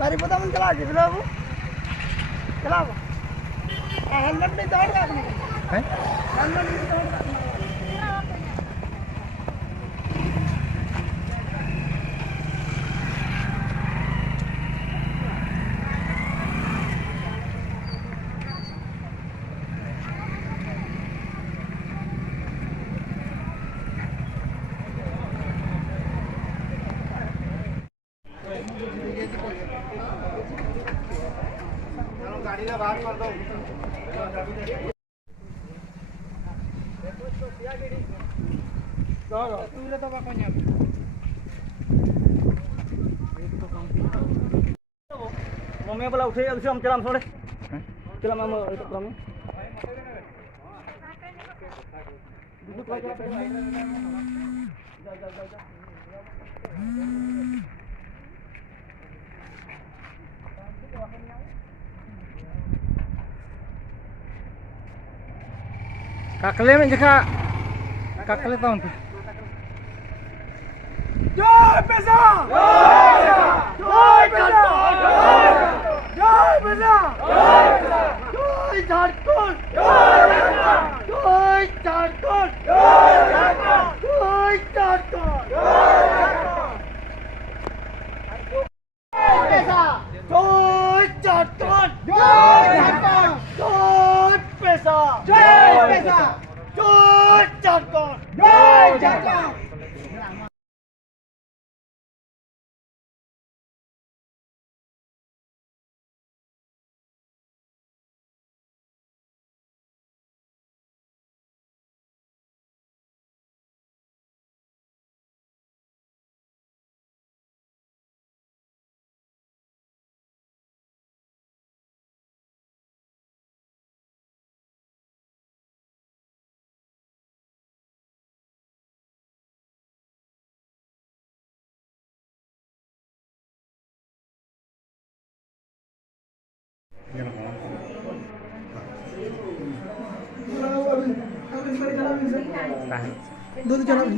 Tadi putar mencelah lagi, kenapa? Kenapa? Helmet ni tahu tak ni? Helmet ni tahu tak? गाड़ी का बाहर कर दो mami pula usia usia celam sore celam mama itu kami duduk lagi kakle में जगह kakle tahun tu जय पैसा जय पैसा जय पैसा जय झारखंड जय झारखंड जय झारखंड पैसा जय झारखंड जय झारखंड जय पैसा जय पैसा जय झारखंड जय Jharkhand Dulu jalan.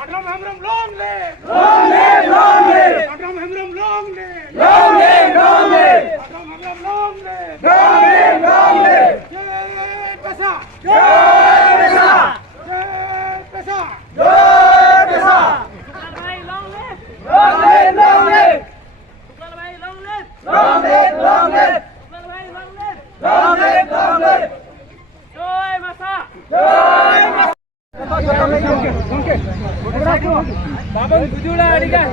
Patram Hemram long live! Long live! Long live! Patram Hemram long live! Long live! Long live! Patram Hemram long live! Long live! Long live! Jai Pesa! Jai Pesa! Jai Pesa! Jai Pesa! Tuklal bhai long live! Long live! Long live! Tuklal bhai long live! Long live! Long live! Tuklal bhai long live! Long live! Long live! Jai Masa! Jai Masa! Babang tujulah adikan.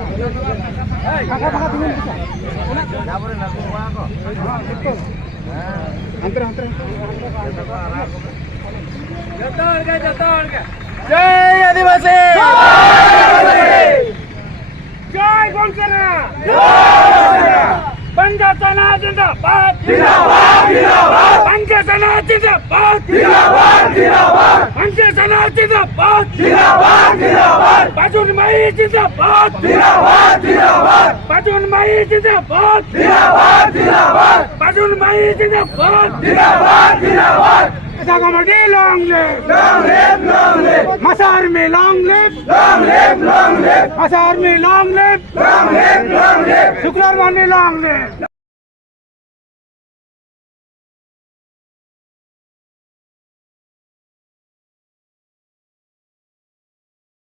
Jotor ke. Jai Adivasi. Jai Gongkara. Panjatana Jindabad. Jindabad. Jindabad. Panjatana Jindabad. Jindabad. Jindabad. Panjatana Jindabad. Jindabad. Jindabad. Bajun Mai Jindabad. Jindabad. Jindabad. Bajun Mai Jindabad. Jindabad. Jindabad. Bajun Mai Jindabad. Jindabad. Jindabad. Comedy long live. Long live. Long live. Masar me long live. Long live. Long live. Masar me long live. Long live. Long live. Shuklar Mani long live.